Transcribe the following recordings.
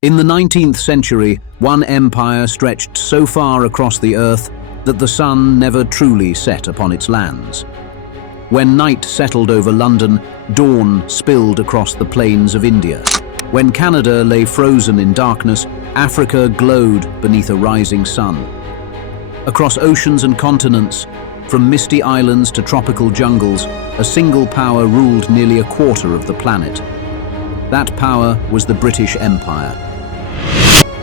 In the 19th century, one empire stretched so far across the earth that the sun never truly set upon its lands. When night settled over London, dawn spilled across the plains of India. When Canada lay frozen in darkness, Africa glowed beneath a rising sun. Across oceans and continents, from misty islands to tropical jungles, a single power ruled nearly a quarter of the planet. That power was the British Empire.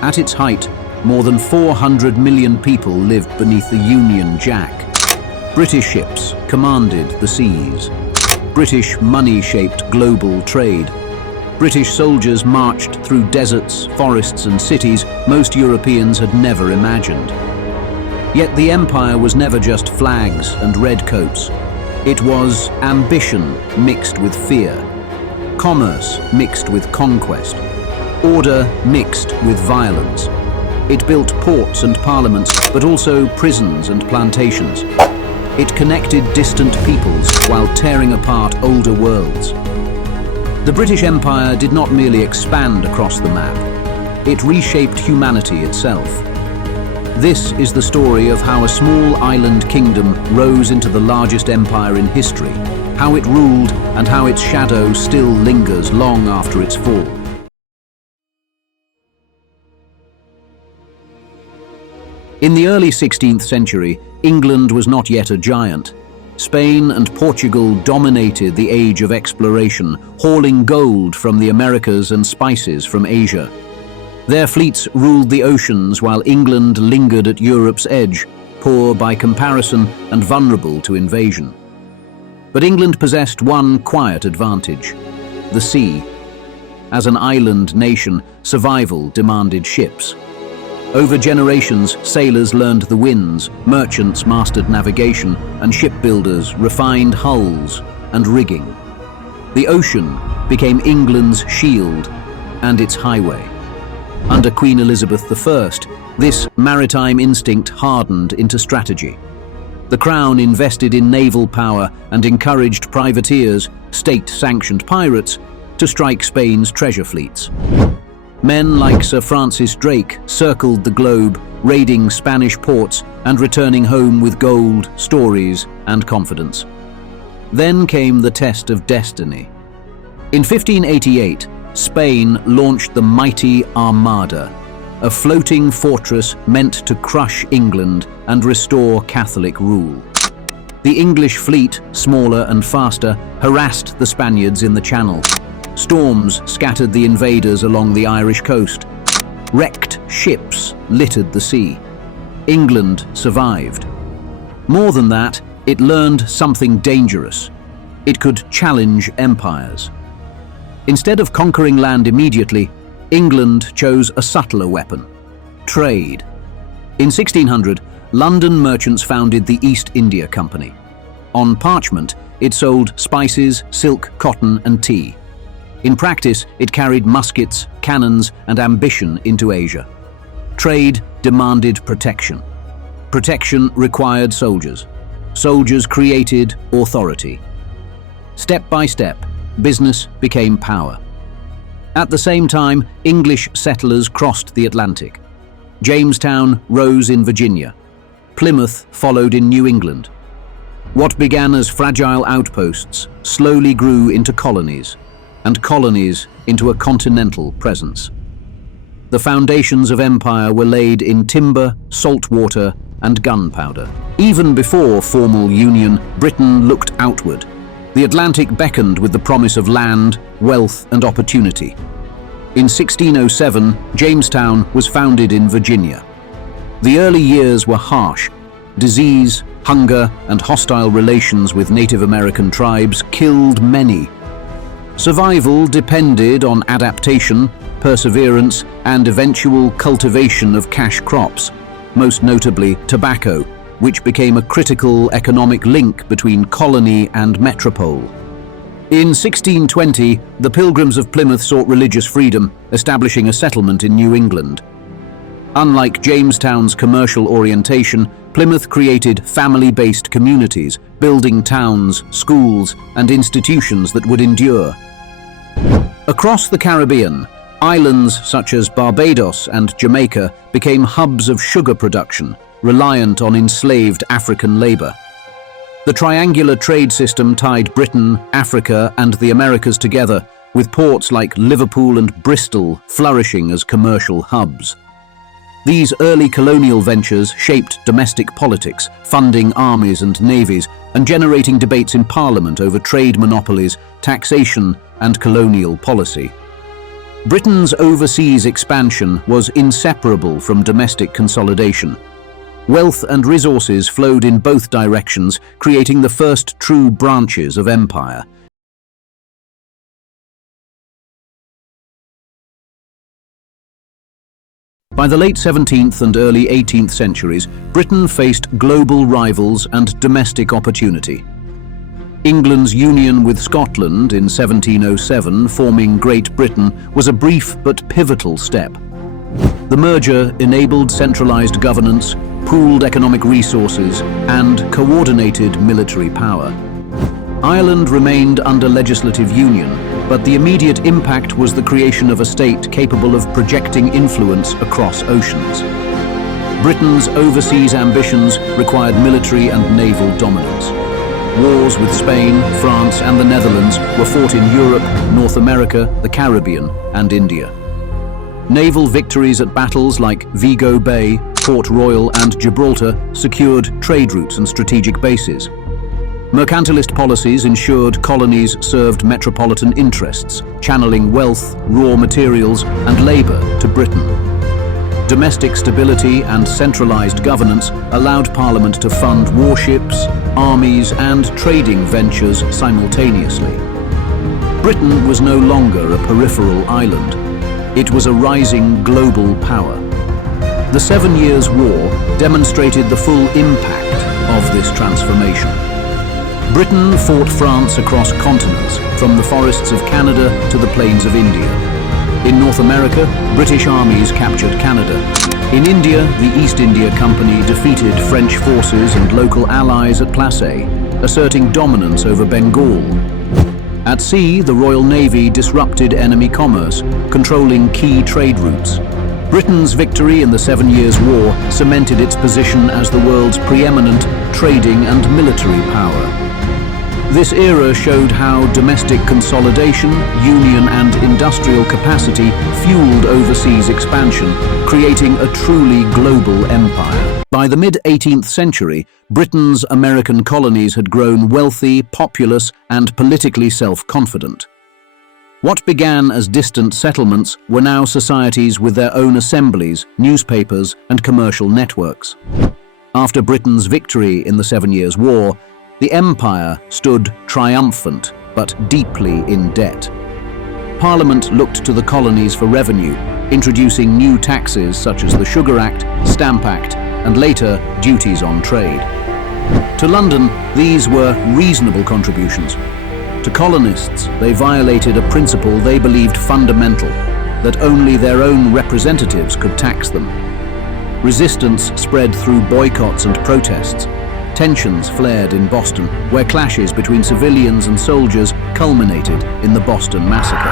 At its height, more than 400 million people lived beneath the Union Jack. British ships commanded the seas. British money shaped global trade. British soldiers marched through deserts, forests and cities most Europeans had never imagined. Yet the empire was never just flags and redcoats. It was ambition mixed with fear, commerce mixed with conquest, order mixed with violence. It built ports and parliaments, but also prisons and plantations. It connected distant peoples while tearing apart older worlds. The British Empire did not merely expand across the map, it reshaped humanity itself. This is the story of how a small island kingdom rose into the largest empire in history, how it ruled and how its shadow still lingers long after its fall. In the early 16th century, England was not yet a giant. Spain and Portugal dominated the age of exploration, hauling gold from the Americas and spices from Asia. Their fleets ruled the oceans while England lingered at Europe's edge, poor by comparison and vulnerable to invasion. But England possessed one quiet advantage: the sea. As an island nation, survival demanded ships. Over generations, sailors learned the winds, merchants mastered navigation, and shipbuilders refined hulls and rigging. The ocean became England's shield and its highway. Under Queen Elizabeth I, this maritime instinct hardened into strategy. The Crown invested in naval power and encouraged privateers, state-sanctioned pirates, to strike Spain's treasure fleets. Men like Sir Francis Drake circled the globe, raiding Spanish ports and returning home with gold, stories, and confidence. Then came the test of destiny. In 1588, Spain launched the mighty Armada, a floating fortress meant to crush England and restore Catholic rule. The English fleet, smaller and faster, harassed the Spaniards in the Channel. Storms scattered the invaders along the Irish coast. Wrecked ships littered the sea. England survived. More than that, it learned something dangerous. It could challenge empires. Instead of conquering land immediately, England chose a subtler weapon: trade. In 1600, London merchants founded the East India Company. On parchment, it sold spices, silk, cotton, and tea. In practice, it carried muskets, cannons, and ambition into Asia. Trade demanded protection. Protection required soldiers. Soldiers created authority. Step by step, business became power. At the same time, English settlers crossed the Atlantic. Jamestown rose in Virginia. Plymouth followed in New England. What began as fragile outposts slowly grew into colonies, and colonies into a continental presence. The foundations of empire were laid in timber, salt water, and gunpowder. Even before formal union, Britain looked outward. The Atlantic beckoned with the promise of land, wealth, and opportunity. In 1607, Jamestown was founded in Virginia. The early years were harsh. Disease, hunger, and hostile relations with Native American tribes killed many. Survival depended on adaptation, perseverance, and eventual cultivation of cash crops, most notably tobacco, which became a critical economic link between colony and metropole. In 1620, the Pilgrims of Plymouth sought religious freedom, establishing a settlement in New England. Unlike Jamestown's commercial orientation, Plymouth created family-based communities, building towns, schools, and institutions that would endure. Across the Caribbean, Islands such as Barbados and Jamaica became hubs of sugar production, reliant on enslaved African labor. The triangular trade system tied Britain, Africa, and the Americas together, with ports like Liverpool and Bristol flourishing as commercial hubs. These early colonial ventures shaped domestic politics, funding armies and navies, and generating debates in Parliament over trade monopolies, taxation, and colonial policy. Britain's overseas expansion was inseparable from domestic consolidation. Wealth and resources flowed in both directions, creating the first true branches of empire. By the late 17th and early 18th centuries, Britain faced global rivals and domestic opportunity. England's union with Scotland in 1707, forming Great Britain, was a brief but pivotal step. The merger enabled centralized governance, pooled economic resources, and coordinated military power. Ireland remained under legislative union, but the immediate impact was the creation of a state capable of projecting influence across oceans. Britain's overseas ambitions required military and naval dominance. Wars with Spain, France, and the Netherlands were fought in Europe, North America, the Caribbean, and India. Naval victories at battles like Vigo Bay, Port Royal, and Gibraltar secured trade routes and strategic bases. Mercantilist policies ensured colonies served metropolitan interests, channeling wealth, raw materials, and labor to Britain. Domestic stability and centralized governance allowed Parliament to fund warships, armies, and trading ventures simultaneously. Britain was no longer a peripheral island. It was a rising global power. The 7 Years' War demonstrated the full impact of this transformation. Britain fought France across continents, from the forests of Canada to the plains of India. In North America, British armies captured Canada. In India, the East India Company defeated French forces and local allies at Plassey, asserting dominance over Bengal. At sea, the Royal Navy disrupted enemy commerce, controlling key trade routes. Britain's victory in the 7 Years' War cemented its position as the world's preeminent trading and military power. This era showed how domestic consolidation, union, and industrial capacity fueled overseas expansion, creating a truly global empire. By the mid-18th century, Britain's American colonies had grown wealthy, populous, and politically self-confident. What began as distant settlements were now societies with their own assemblies, newspapers, and commercial networks. After Britain's victory in the 7 Years' War, the empire stood triumphant but deeply in debt. Parliament looked to the colonies for revenue, introducing new taxes such as the Sugar Act, Stamp Act, and later duties on trade. To London, these were reasonable contributions. To colonists, they violated a principle they believed fundamental, that only their own representatives could tax them. Resistance spread through boycotts and protests. Tensions flared in Boston, where clashes between civilians and soldiers culminated in the Boston Massacre.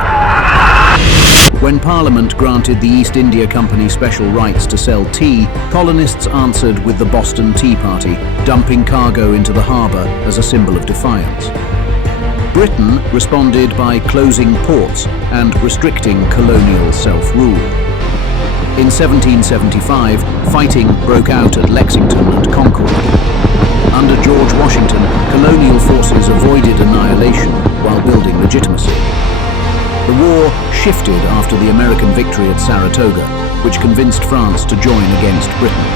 When Parliament granted the East India Company special rights to sell tea, colonists answered with the Boston Tea Party, dumping cargo into the harbour as a symbol of defiance. Britain responded by closing ports and restricting colonial self-rule. In 1775, fighting broke out at Lexington and Concord. Under George Washington, colonial forces avoided annihilation while building legitimacy. The war shifted after the American victory at Saratoga, which convinced France to join against Britain.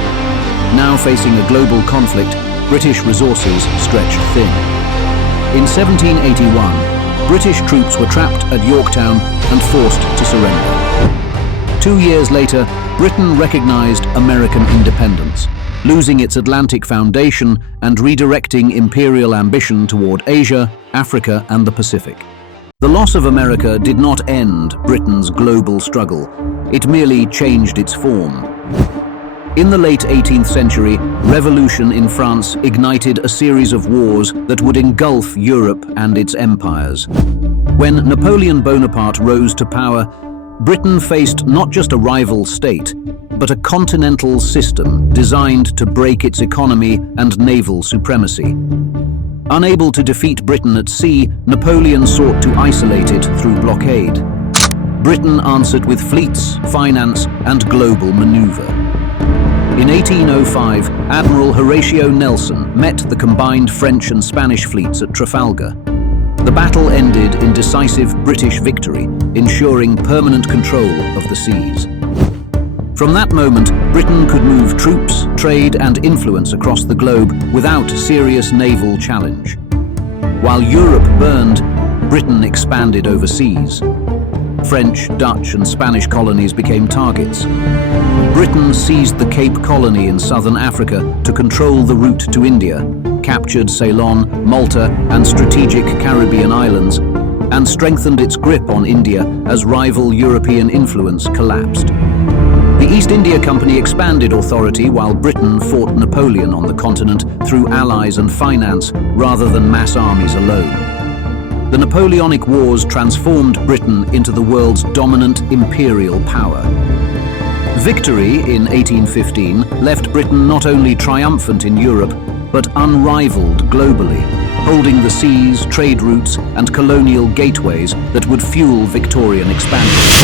Now facing a global conflict, British resources stretched thin. In 1781, British troops were trapped at Yorktown and forced to surrender. 2 years later, Britain recognized American independence, losing its Atlantic foundation and redirecting imperial ambition toward Asia, Africa, and the Pacific. The loss of America did not end Britain's global struggle. It merely changed its form. In the late 18th century, revolution in France ignited a series of wars that would engulf Europe and its empires. When Napoleon Bonaparte rose to power, Britain faced not just a rival state, but a continental system designed to break its economy and naval supremacy. Unable to defeat Britain at sea, Napoleon sought to isolate it through blockade. Britain answered with fleets, finance, and global maneuver. In 1805, Admiral Horatio Nelson met the combined French and Spanish fleets at Trafalgar. The battle ended in decisive British victory, ensuring permanent control of the seas. From that moment, Britain could move troops, trade, and influence across the globe without serious naval challenge. While Europe burned, Britain expanded overseas. French, Dutch, and Spanish colonies became targets. Britain seized the Cape Colony in southern Africa to control the route to India, captured Ceylon, Malta, and strategic Caribbean islands, and strengthened its grip on India as rival European influence collapsed. The East India Company expanded authority while Britain fought Napoleon on the continent through allies and finance rather than mass armies alone. The Napoleonic Wars transformed Britain into the world's dominant imperial power. Victory in 1815 left Britain not only triumphant in Europe, but unrivaled globally, holding the seas, trade routes, and colonial gateways that would fuel Victorian expansion.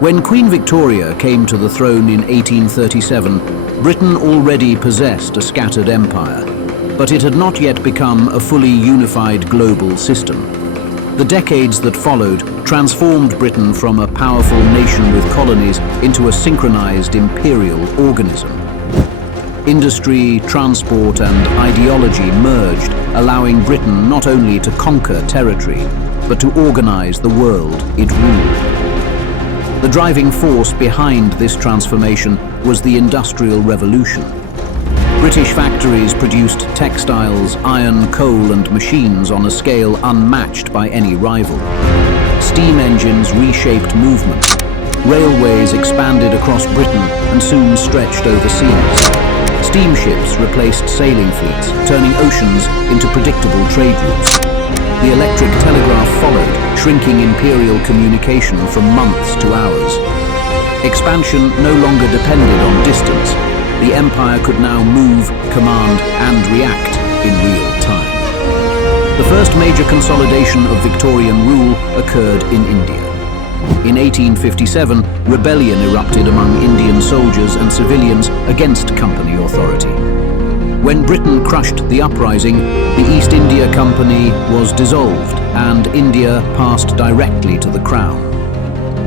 When Queen Victoria came to the throne in 1837, Britain already possessed a scattered empire, but it had not yet become a fully unified global system. The decades that followed transformed Britain from a powerful nation with colonies into a synchronized imperial organism. Industry, transport, and ideology merged, allowing Britain not only to conquer territory, but to organize the world it ruled. The driving force behind this transformation was the Industrial Revolution. British factories produced textiles, iron, coal, and machines on a scale unmatched by any rival. Steam engines reshaped movement. Railways expanded across Britain and soon stretched overseas. Steamships replaced sailing fleets, turning oceans into predictable trade routes. The electric telegraph followed, shrinking imperial communication from months to hours. Expansion no longer depended on distance. The empire could now move, command, and react in real time. The first major consolidation of Victorian rule occurred in India. In 1857, rebellion erupted among Indian soldiers and civilians against company authority. When Britain crushed the uprising, the East India Company was dissolved and India passed directly to the Crown.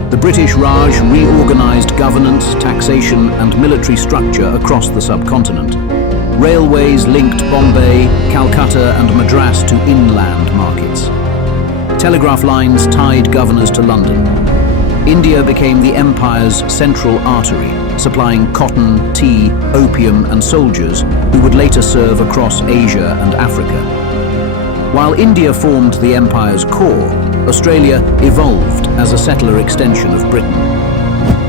The British Raj reorganized governance, taxation, and military structure across the subcontinent. Railways linked Bombay, Calcutta, and Madras to inland markets. Telegraph lines tied governors to London. India became the empire's central artery, supplying cotton, tea, opium, and soldiers who would later serve across Asia and Africa. While India formed the empire's core, Australia evolved as a settler extension of Britain.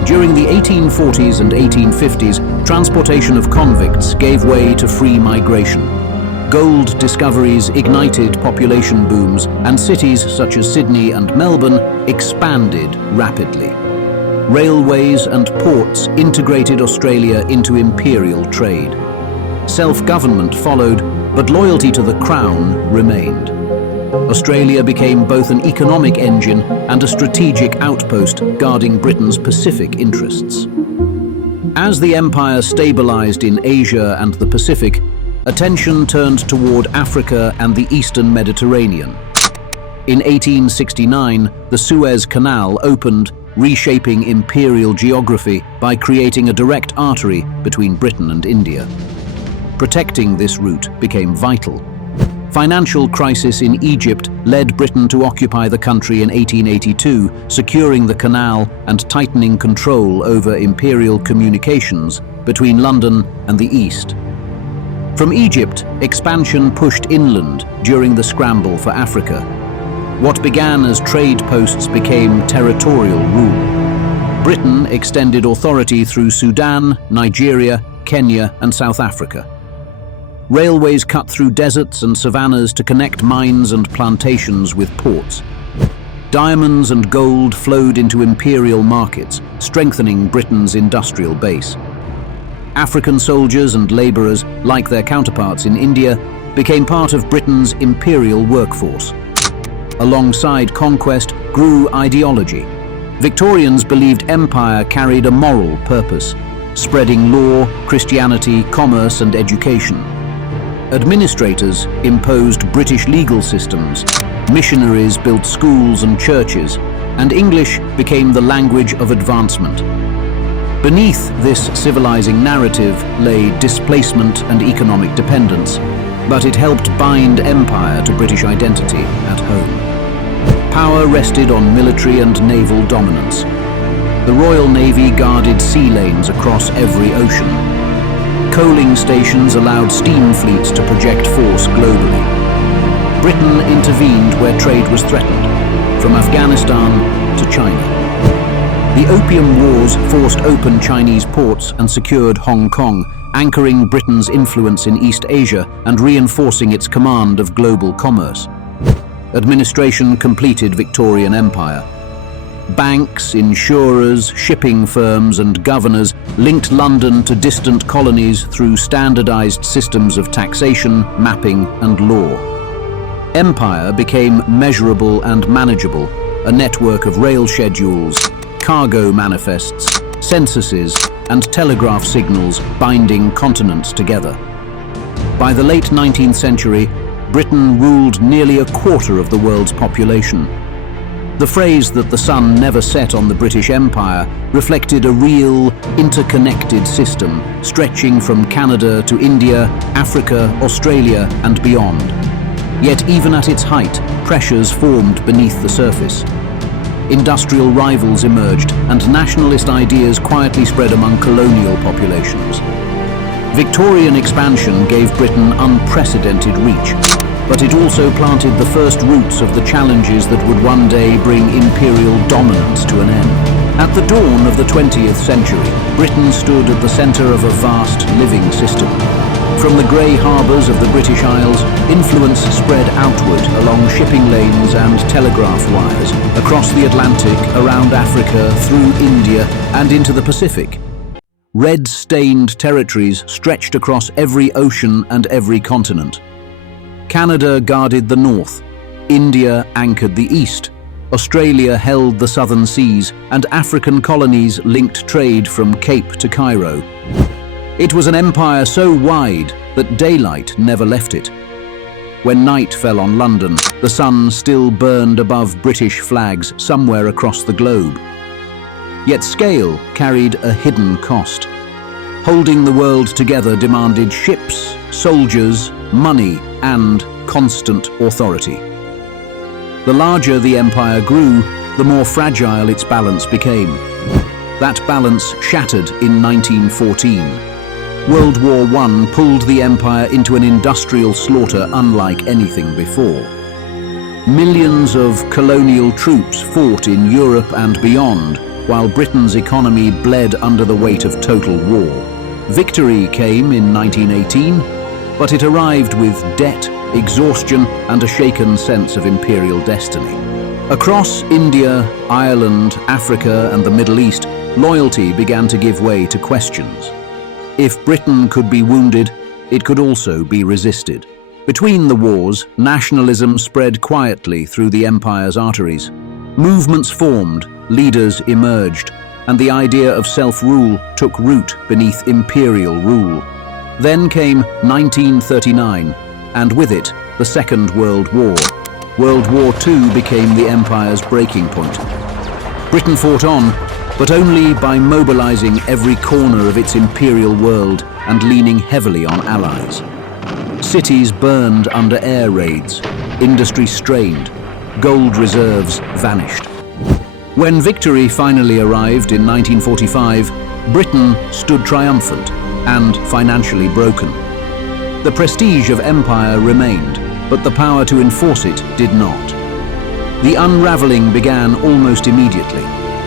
During the 1840s and 1850s, transportation of convicts gave way to free migration. Gold discoveries ignited population booms, and cities such as Sydney and Melbourne expanded rapidly. Railways and ports integrated Australia into imperial trade. Self-government followed, but loyalty to the Crown remained. Australia became both an economic engine and a strategic outpost guarding Britain's Pacific interests. As the empire stabilized in Asia and the Pacific, attention turned toward Africa and the Eastern Mediterranean. In 1869, the Suez Canal opened, reshaping imperial geography by creating a direct artery between Britain and India. Protecting this route became vital. Financial crisis in Egypt led Britain to occupy the country in 1882, securing the canal and tightening control over imperial communications between London and the East. From Egypt, expansion pushed inland during the scramble for Africa. What began as trade posts became territorial rule. Britain extended authority through Sudan, Nigeria, Kenya, and South Africa. Railways cut through deserts and savannas to connect mines and plantations with ports. Diamonds and gold flowed into imperial markets, strengthening Britain's industrial base. African soldiers and labourers, like their counterparts in India, became part of Britain's imperial workforce. Alongside conquest grew ideology. Victorians believed empire carried a moral purpose, spreading law, Christianity, commerce and education. Administrators imposed British legal systems, missionaries built schools and churches, and English became the language of advancement. Beneath this civilizing narrative lay displacement and economic dependence, but it helped bind empire to British identity at home. Power rested on military and naval dominance. The Royal Navy guarded sea lanes across every ocean. Coaling stations allowed steam fleets to project force globally. Britain intervened where trade was threatened, from Afghanistan to China. The Opium Wars forced open Chinese ports and secured Hong Kong, anchoring Britain's influence in East Asia and reinforcing its command of global commerce. Administration completed Victorian Empire. Banks, insurers, shipping firms and governors linked London to distant colonies through standardized systems of taxation, mapping and law. Empire became measurable and manageable, a network of rail schedules, cargo manifests, censuses and telegraph signals binding continents together. By the late 19th century, Britain ruled nearly a quarter of the world's population. The phrase that the sun never set on the British Empire reflected a real, interconnected system stretching from Canada to India, Africa, Australia and beyond. Yet even at its height, pressures formed beneath the surface. Industrial rivals emerged and nationalist ideas quietly spread among colonial populations. Victorian expansion gave Britain unprecedented reach, but it also planted the first roots of the challenges that would one day bring imperial dominance to an end. At the dawn of the 20th century, Britain stood at the centre of a vast living system. From the grey harbours of the British Isles, influence spread outward along shipping lanes and telegraph wires, across the Atlantic, around Africa, through India and into the Pacific. Red-stained territories stretched across every ocean and every continent. Canada guarded the north, India anchored the east, Australia held the southern seas, and African colonies linked trade from Cape to Cairo. It was an empire so wide that daylight never left it. When night fell on London, the sun still burned above British flags somewhere across the globe. Yet scale carried a hidden cost. Holding the world together demanded ships, soldiers, money, and constant authority. The larger the empire grew, the more fragile its balance became. That balance shattered in 1914. World War I pulled the empire into an industrial slaughter unlike anything before. Millions of colonial troops fought in Europe and beyond, while Britain's economy bled under the weight of total war. Victory came in 1918, but it arrived with debt, exhaustion, and a shaken sense of imperial destiny. Across India, Ireland, Africa, and the Middle East, loyalty began to give way to questions. If Britain could be wounded, it could also be resisted. Between the wars, nationalism spread quietly through the empire's arteries. Movements formed, leaders emerged, and the idea of self-rule took root beneath imperial rule. Then came 1939, and with it, the Second World War. World War II became the empire's breaking point. Britain fought on, but only by mobilizing every corner of its imperial world and leaning heavily on allies. Cities burned under air raids, industry strained, gold reserves vanished. When victory finally arrived in 1945, Britain stood triumphant and financially broken. The prestige of empire remained, but the power to enforce it did not. The unraveling began almost immediately.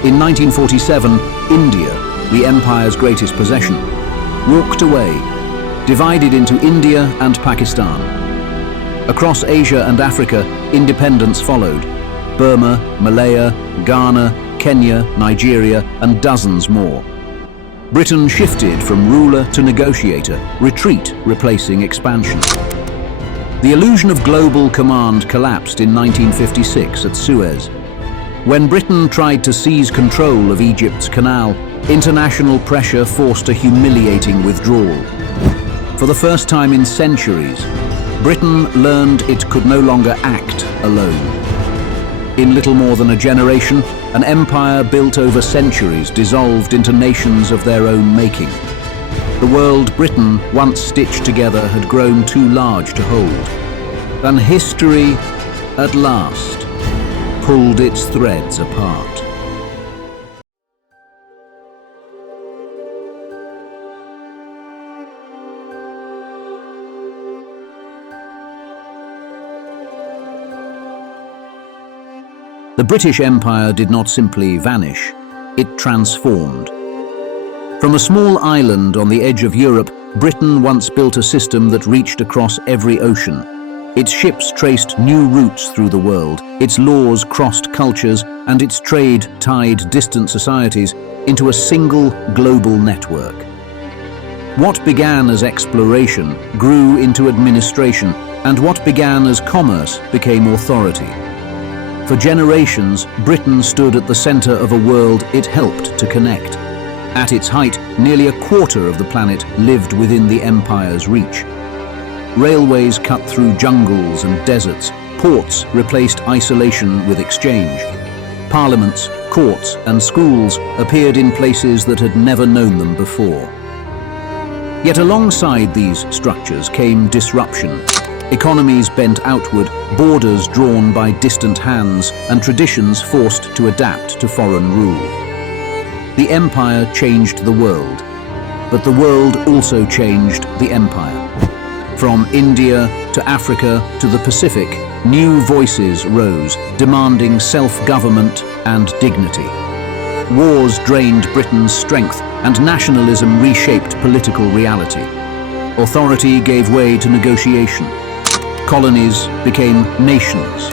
In 1947, India, the empire's greatest possession, walked away, divided into India and Pakistan. Across Asia and Africa, independence followed. Burma, Malaya, Ghana, Kenya, Nigeria, and dozens more. Britain shifted from ruler to negotiator, retreat replacing expansion. The illusion of global command collapsed in 1956 at Suez. When Britain tried to seize control of Egypt's canal, international pressure forced a humiliating withdrawal. For the first time in centuries, Britain learned it could no longer act alone. In little more than a generation, an empire built over centuries dissolved into nations of their own making. The world Britain, once stitched together, had grown too large to hold. And history, at last, pulled its threads apart. The British Empire did not simply vanish, it transformed. From a small island on the edge of Europe, Britain once built a system that reached across every ocean. Its ships traced new routes through the world, its laws crossed cultures, and its trade tied distant societies into a single global network. What began as exploration grew into administration, and what began as commerce became authority. For generations, Britain stood at the center of a world it helped to connect. At its height, nearly a quarter of the planet lived within the empire's reach. Railways cut through jungles and deserts, ports replaced isolation with exchange. Parliaments, courts, and schools appeared in places that had never known them before. Yet alongside these structures came disruption. Economies bent outward, borders drawn by distant hands, and traditions forced to adapt to foreign rule. The empire changed the world, but the world also changed the empire. From India to Africa to the Pacific, new voices rose, demanding self-government and dignity. Wars drained Britain's strength, and nationalism reshaped political reality. Authority gave way to negotiation. Colonies became nations.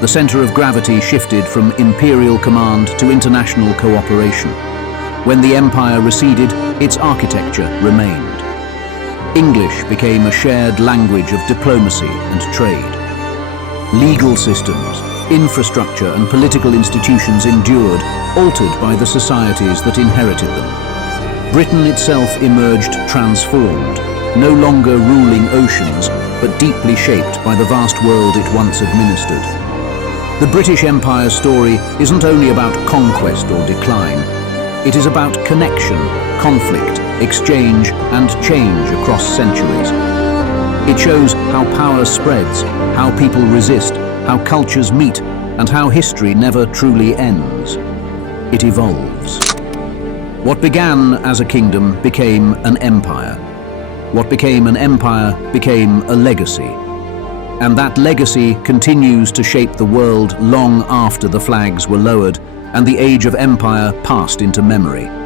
The center of gravity shifted from imperial command to international cooperation. When the empire receded, its architecture remained. English became a shared language of diplomacy and trade. Legal systems, infrastructure, and political institutions endured, altered by the societies that inherited them. Britain itself emerged transformed, no longer ruling oceans, but deeply shaped by the vast world it once administered. The British Empire's story isn't only about conquest or decline. It is about connection, conflict, exchange, and change across centuries. It shows how power spreads, how people resist, how cultures meet, and how history never truly ends. It evolves. What began as a kingdom became an empire. What became an empire became a legacy. And that legacy continues to shape the world long after the flags were lowered and the age of empire passed into memory.